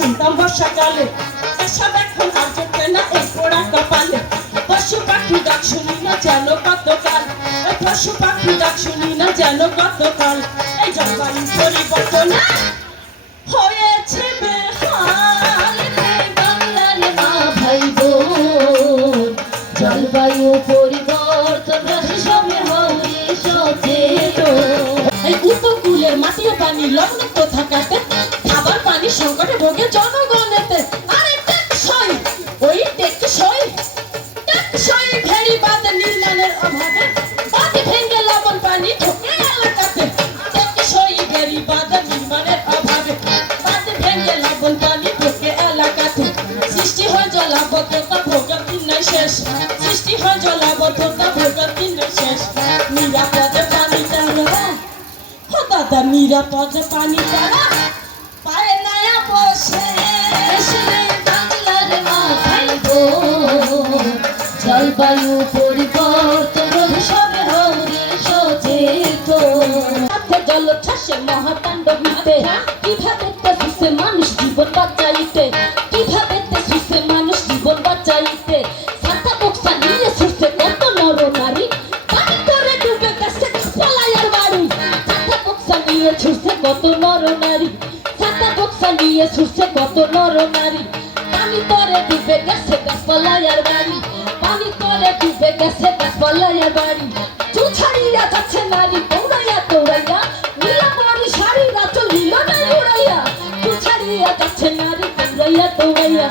শুনতাম বর্ষাকালে এসব এখন আর জোটে না, এই পোড়া কপালে। পশু পাখি ডাক শুনি না যেন কতকাল। ওই পশু পাখি ডাক শুনি না যেন কতকাল। এই জলবায়ু পরিবর্তন হয়েছে বেহাল বাংলার মা ভাই বোন জলবায়ু পরিবর্তন সবে হবে সচেতন। এই উপকূলের মাটি ও পানি লবণাক্ত থাকাতে সংকটে ভোগে জনগণেতে। আরে টেকসই, ওই টেকসই টেকসই ভেড়ি বাঁধ নির্মাণের অভাবে, বাঁধ ভেঙে লবণ পানি ঢোকে এলাকাতে। টেকসই ভেড়ি বাঁধ নির্মাণের অভাবে, বাঁধ ভেঙে লবণ পানি ঢোকে এলাকাতে। সৃষ্টি হয় জলাবদ্ধতা ভোগান্তির নাই শেষ। সৃষ্টি হয় জলাবদ্ধতা ভোগান্তির নাই শেষ। নিরাপদে পানি তারা। ও দাদা নিরাপদে পানি তারা। জলবায়ু পরিবর্তন সবে জলোচ্ছ্বাসে মহাতাণ্ডবিতে, কীভাবে তেসিসে মানুষ জীবন বাঁচাইতে, কীভাবে তেসিসে মানুষ জীবন বাঁচাইতে কত নর নারী, পানি করে ডুবে গেছে পলায়ার বাড়ি সাতা কত নর নারী। নিয়ে ছুটছে কত নর নারী। পানি তরে ডুবে গেছে গাছপালায়ার বাড়ি। পানি তরে ডুবে গেছে গাছপালায়ার বাড়ি। চুল ছাড়িয়া যাচ্ছে নারী দৌড়াইয়া দৌড়াইয়া নীলা পরি শাড়িরা চলিল নাই উড়াইয়া যাচ্ছে নারী দৌড়াইয়া দৌড়াইয়া